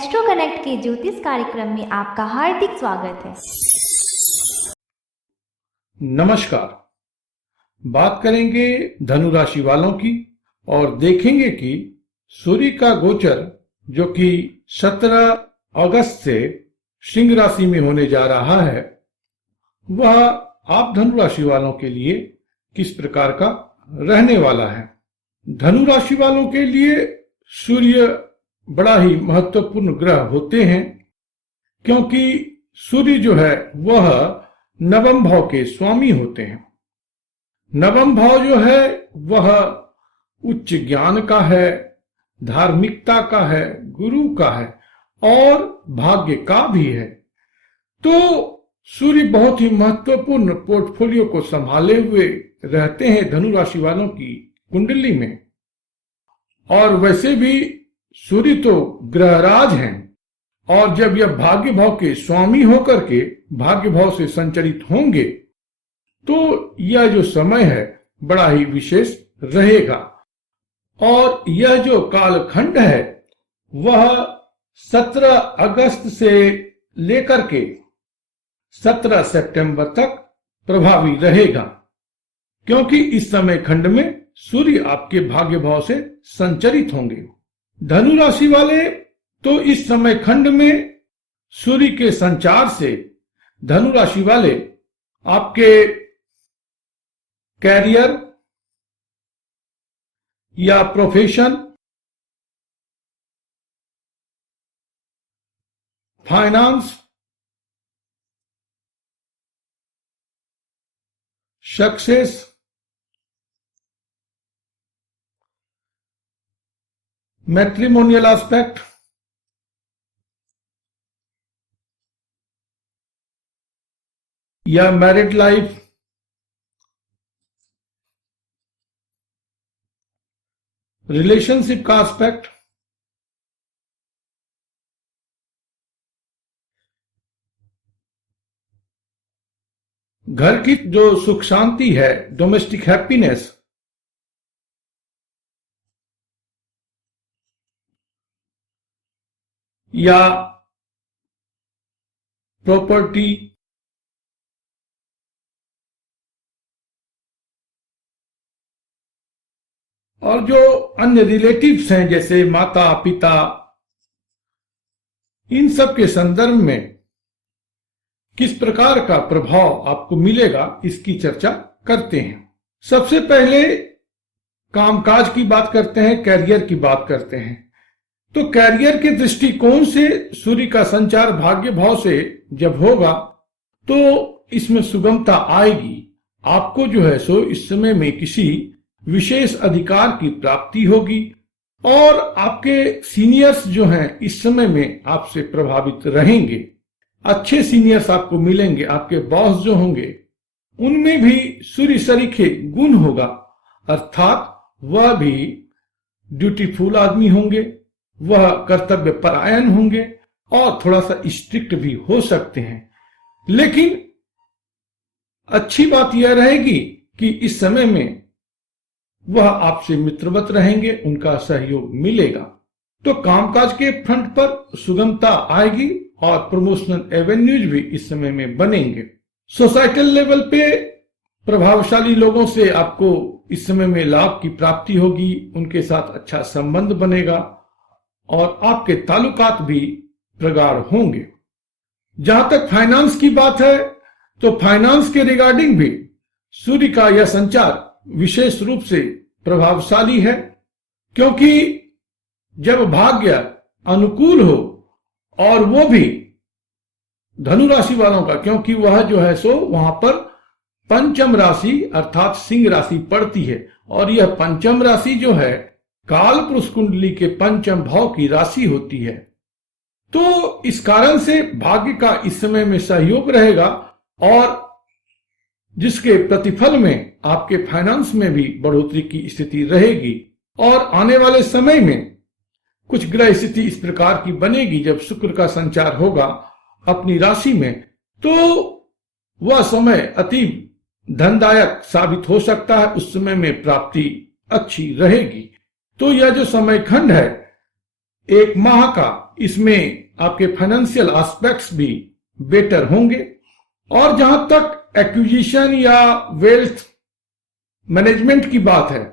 Astro connect के ज्योतिष कार्यक्रम में आपका हार्दिक स्वागत है। नमस्कार। बात करेंगे धनु राशि वालों की और देखेंगे कि सूर्य का गोचर जो कि 17 अगस्त से सिंह राशि में होने जा रहा है, वह आप धनु राशि वालों के लिए किस प्रकार का रहने वाला है। धनु राशि वालों के लिए सूर्य बड़ा ही महत्वपूर्ण ग्रह होते हैं, क्योंकि सूर्य जो है वह नवम भाव के स्वामी होते हैं। नवम भाव जो है वह उच्च ज्ञान का है, धार्मिकता का है, गुरु का है और भाग्य का भी है। तो सूर्य बहुत ही महत्वपूर्ण पोर्टफोलियो को संभाले हुए रहते हैं धनु राशि वालों की कुंडली में। और वैसे भी सूर्य तो ग्रहराज हैं, और जब यह भाग्य भाव के स्वामी होकर के भाग्य भाव से संचरित होंगे तो यह जो समय है बड़ा ही विशेष रहेगा। और यह जो कालखंड है वह 17 अगस्त से लेकर के 17 सितंबर तक प्रभावी रहेगा, क्योंकि इस समय खंड में सूर्य आपके भाग्य भाव से संचरित होंगे। धनु राशि वाले तो इस समय खंड में सूर्य के संचार से धनु राशि वाले आपके कैरियर या profession, finance, success, matrimonial aspect, या मैरिड लाइफ, रिलेशनशिप का एस्पेक्ट, घर की जो सुख शांति है, डोमेस्टिक हैप्पीनेस, या प्रॉपर्टी, और जो अन्य रिलेटिव्स हैं जैसे माता पिता, इन सब के संदर्भ में किस प्रकार का प्रभाव आपको मिलेगा इसकी चर्चा करते हैं। सबसे पहले कामकाज की बात करते हैं, कैरियर की बात करते हैं। तो कैरियर के दृष्टिकोण से सूर्य का संचार भाग्य भाव से जब होगा तो इसमें सुगमता आएगी। आपको जो है सो इस समय में किसी विशेष अधिकार की प्राप्ति होगी, और आपके सीनियर्स जो हैं इस समय में आपसे प्रभावित रहेंगे। अच्छे सीनियर्स आपको मिलेंगे। आपके बॉस जो होंगे उनमें भी सूर्य सरीखे गुण होगा, अर्थात वह भी ड्यूटीफुल आदमी होंगे, वह कर्तव्य परायण होंगे और थोड़ा सा स्ट्रिक्ट भी हो सकते हैं। लेकिन अच्छी बात यह रहेगी कि इस समय में वह आपसे मित्रवत रहेंगे, उनका सहयोग मिलेगा। तो कामकाज के फ्रंट पर सुगमता आएगी और प्रमोशनल एवेन्यूज भी इस समय में बनेंगे। सोसाइटल लेवल पे प्रभावशाली लोगों से आपको इस समय में लाभ की प्राप्ति होगी, उनके साथ अच्छा संबंध बनेगा और आपके ताल्लुकात भी प्रगाढ़ होंगे। जहां तक फाइनेंस की बात है तो फाइनेंस के रिगार्डिंग भी सूर्य का यह संचार विशेष रूप से प्रभावशाली है, क्योंकि जब भाग्य अनुकूल हो और वो भी धनु राशि वालों का, क्योंकि वह जो है सो वहां पर पंचम राशि अर्थात सिंह राशि पड़ती है, और यह पंचम राशि जो है काल पुरुष कुंडली के पंचम भाव की राशि होती है। तो इस कारण से भाग्य का इस समय में सहयोग रहेगा, और जिसके प्रतिफल में आपके फाइनेंस में भी बढ़ोतरी की स्थिति रहेगी। और आने वाले समय में कुछ ग्रह स्थिति इस प्रकार की बनेगी, जब शुक्र का संचार होगा अपनी राशि में, तो वह समय अति धनदायक साबित हो सकता है। उस समय में प्राप्ति अच्छी रहेगी। तो यह जो समय खंड है 1 माह का, इसमें आपके फाइनेंशियल एस्पेक्ट्स भी बेटर होंगे। और जहां तक एक्विजिशन या वेल्थ मैनेजमेंट की बात है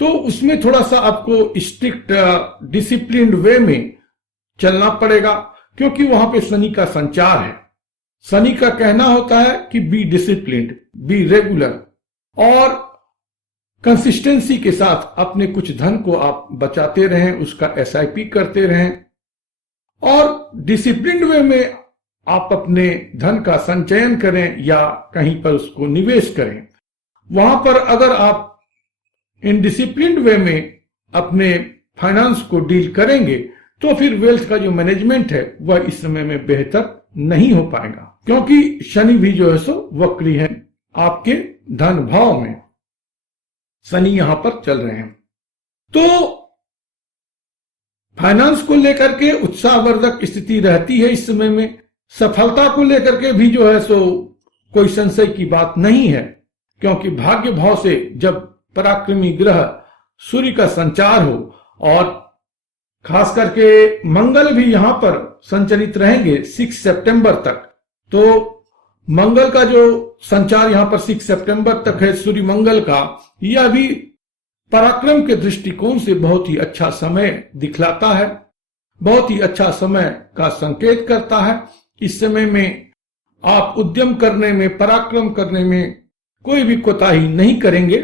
तो उसमें थोड़ा सा आपको स्ट्रिक्ट डिसिप्लिन्ड वे में चलना पड़ेगा, क्योंकि वहां पे शनि का संचार है। शनि का कहना होता है कि बी डिसिप्लिन्ड, बी रेगुलर, और कंसिस्टेंसी के साथ अपने कुछ धन को आप बचाते रहें, उसका एसआईपी करते रहें, और डिसिप्लिन्ड वे में आप अपने धन का संचयन करें या कहीं पर उसको निवेश करें। वहां पर अगर आप इनडिसिप्लिन्ड वे में अपने फाइनेंस को डील करेंगे तो फिर वेल्थ का जो मैनेजमेंट है वह इस समय में बेहतर नहीं हो पाएगा, क्योंकि शनि भी जो है सो वक्री है आपके धन भाव में। शनि यहां पर चल रहे हैं तो फाइनेंस को लेकर के उत्साहवर्धक स्थिति रहती है इस समय में। सफलता को लेकर के भी जो है सो कोई संशय की बात नहीं है, क्योंकि भाग्य भाव से जब पराक्रमी ग्रह सूर्य का संचार हो और खास करके मंगल भी यहां पर संचरित रहेंगे 6 सितंबर तक, तो मंगल का जो संचार यहां पर 6 सितंबर तक है सूर्य मंगल का, यह भी पराक्रम के दृष्टिकोण से बहुत ही अच्छा समय दिखलाता है, बहुत ही अच्छा समय का संकेत करता है। इस समय में आप उद्यम करने में, पराक्रम करने में कोई भी कोताही नहीं करेंगे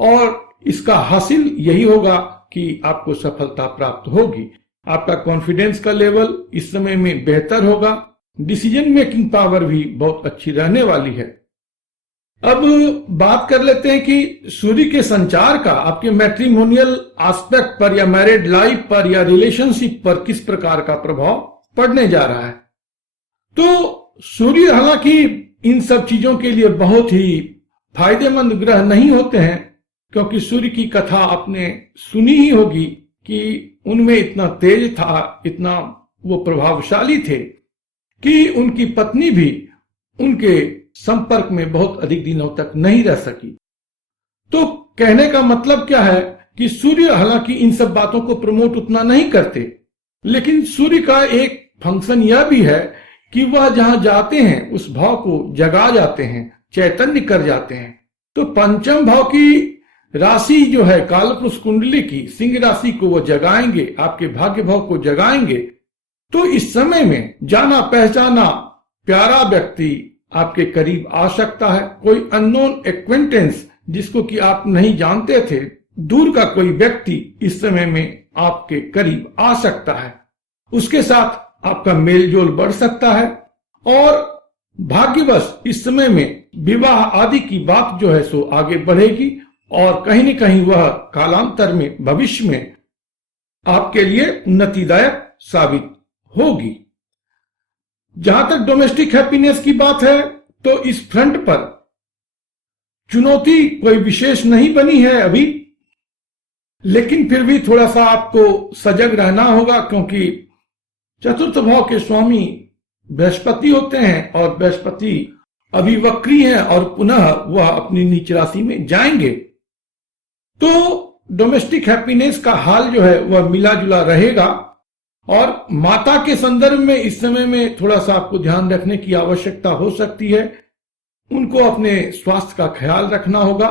और इसका हासिल यही होगा कि आपको सफलता प्राप्त होगी। आपका कॉन्फिडेंस का लेवल इस समय में बेहतर होगा, डिसीजन मेकिंग पावर भी बहुत अच्छी रहने वाली है। अब बात कर लेते हैं कि सूर्य के संचार का आपके मैट्रिमोनियल एस्पेक्ट पर या मैरिड लाइफ पर या रिलेशनशिप पर किस प्रकार का प्रभाव पड़ने जा रहा है। तो सूर्य हालांकि इन सब चीजों के लिए बहुत ही फायदेमंद ग्रह नहीं होते हैं, क्योंकि सूर्य की कथा आपने सुनी ही होगी कि उनमें इतना तेज था, इतना वो प्रभावशाली थे कि उनकी पत्नी भी उनके संपर्क में बहुत अधिक दिनों तक नहीं रह सकी। तो कहने का मतलब क्या है कि सूर्य हालांकि इन सब बातों को प्रमोट उतना नहीं करते, लेकिन सूर्य का एक फंक्शन यह भी है कि वह जहां जाते हैं उस भाव को जगा जाते हैं, चैतन्य कर जाते हैं। तो पंचम भाव की राशि जो है कालपुरुष कुंडली की सिंह राशि को वो जगाएंगे, आपके भाग्य भाव को जगाएंगे। तो इस समय में जाना पहचाना प्यारा व्यक्ति आपके करीब आ सकता है, कोई अननोन एक्वेंटेंस जिसको कि आप नहीं जानते थे, दूर का कोई व्यक्ति इस समय में आपके करीब आ सकता है, उसके साथ आपका मेलजोल बढ़ सकता है। और भाग्यवश इस समय में विवाह आदि की बात जो है सो आगे बढ़ेगी और कहीं न कहीं वह कालांतर में भविष्य में आपके लिए उन्नतिदायक साबित होगी। जहां तक डोमेस्टिक हैप्पीनेस की बात है तो इस फ्रंट पर चुनौती कोई विशेष नहीं बनी है अभी, लेकिन फिर भी थोड़ा सा आपको सजग रहना होगा, क्योंकि चतुर्थ भाव के स्वामी बृहस्पति होते हैं और बृहस्पति अभी वक्री हैं और पुनः वह अपनी नीच राशि में जाएंगे। तो डोमेस्टिक हैप्पीनेस का हाल जो है वह मिला जुला रहेगा और माता के संदर्भ में इस समय में थोड़ा सा आपको ध्यान रखने की आवश्यकता हो सकती है। उनको अपने स्वास्थ्य का ख्याल रखना होगा।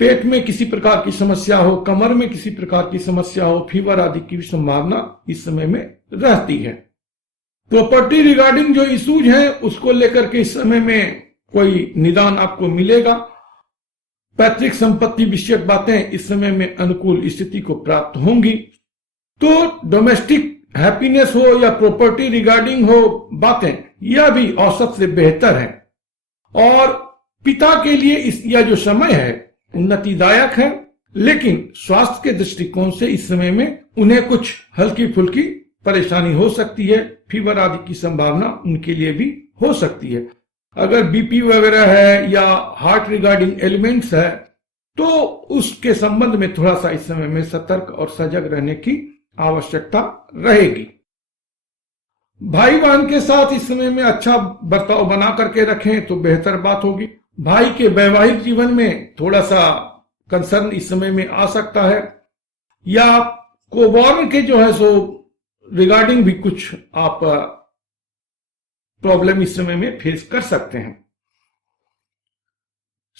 पेट में किसी प्रकार की समस्या हो, कमर में किसी प्रकार की समस्या हो, फीवर आदि की भी संभावना इस समय में रहती है। प्रॉपर्टी रिगार्डिंग जो इश्यूज हैं उसको लेकर के इस समय में कोई निदान आपको मिलेगा। पैतृक संपत्ति विषयक बातें इस समय में अनुकूल स्थिति को प्राप्त होंगी। तो डोमेस्टिक हैप्पीनेस हो या प्रॉपर्टी रिगार्डिंग हो बातें, यह भी औसत से बेहतर है। और पिता के लिए यह जो समय है उन्नतिदायक है, लेकिन स्वास्थ्य के दृष्टिकोण से इस समय में उन्हें कुछ हल्की फुल्की परेशानी हो सकती है। फीवर आदि की संभावना उनके लिए भी हो सकती है। अगर बीपी वगैरह है या हार्ट रिगार्डिंग एलिमेंट्स है तो उसके संबंध में थोड़ा सा इस समय में सतर्क और सजग रहने की आवश्यकता रहेगी। भाई बहन के साथ इस समय में अच्छा बर्ताव बना करके रखें तो बेहतर बात होगी। भाई के वैवाहिक जीवन में थोड़ा सा कंसर्न इस समय में आ सकता है, या कोबॉर्न के जो है सो रिगार्डिंग भी कुछ आप प्रॉब्लम इस समय में फेस कर सकते हैं।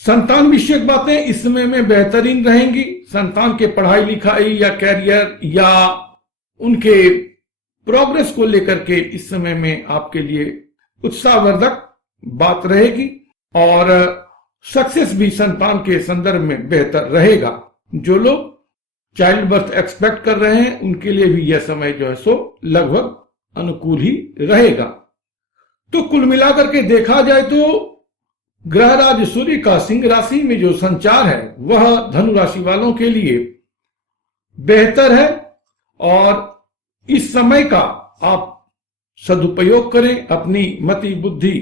संतान विषयक बातें इस समय में बेहतरीन रहेंगी। संतान के पढ़ाई लिखाई या कैरियर या उनके प्रोग्रेस को लेकर के इस समय में आपके लिए उत्साहवर्धक बात रहेगी और सक्सेस भी संतान के संदर्भ में बेहतर रहेगा। जो लोग चाइल्ड बर्थ एक्सपेक्ट कर रहे हैं उनके लिए भी यह समय जो है सो लगभग अनुकूल ही रहेगा। तो कुल मिलाकर के देखा जाए तो ग्रहराज सूर्य का सिंह राशि में जो संचार है वह धनु राशि वालों के लिए बेहतर है और इस समय का आप सदुपयोग करें। अपनी मति बुद्धि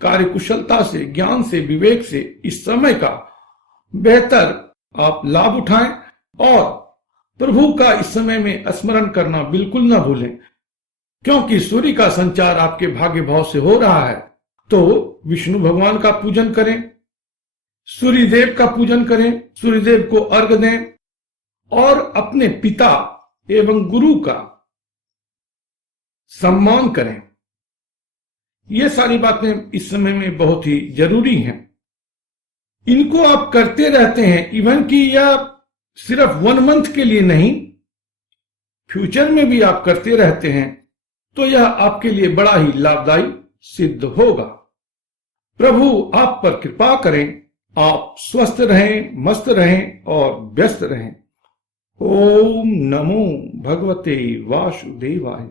कार्यकुशलता से, ज्ञान से, विवेक से इस समय का बेहतर आप लाभ उठाएं और प्रभु का इस समय में स्मरण करना बिल्कुल ना भूलें, क्योंकि सूर्य का संचार आपके भाग्य भाव से हो रहा है। तो विष्णु भगवान का पूजन करें, सूर्यदेव का पूजन करें, सूर्यदेव को अर्घ दें और अपने पिता एवं गुरु का सम्मान करें। ये सारी बातें इस समय में बहुत ही जरूरी हैं। इनको आप करते रहते हैं, इवन कि यह सिर्फ 1 मंथ के लिए नहीं, फ्यूचर में भी आप करते रहते हैं तो यह आपके लिए बड़ा ही लाभदायी सिद्ध होगा। प्रभु आप पर कृपा करें, आप स्वस्थ रहें, मस्त रहें और व्यस्त रहें। ओम नमो भगवते वासुदेवाय।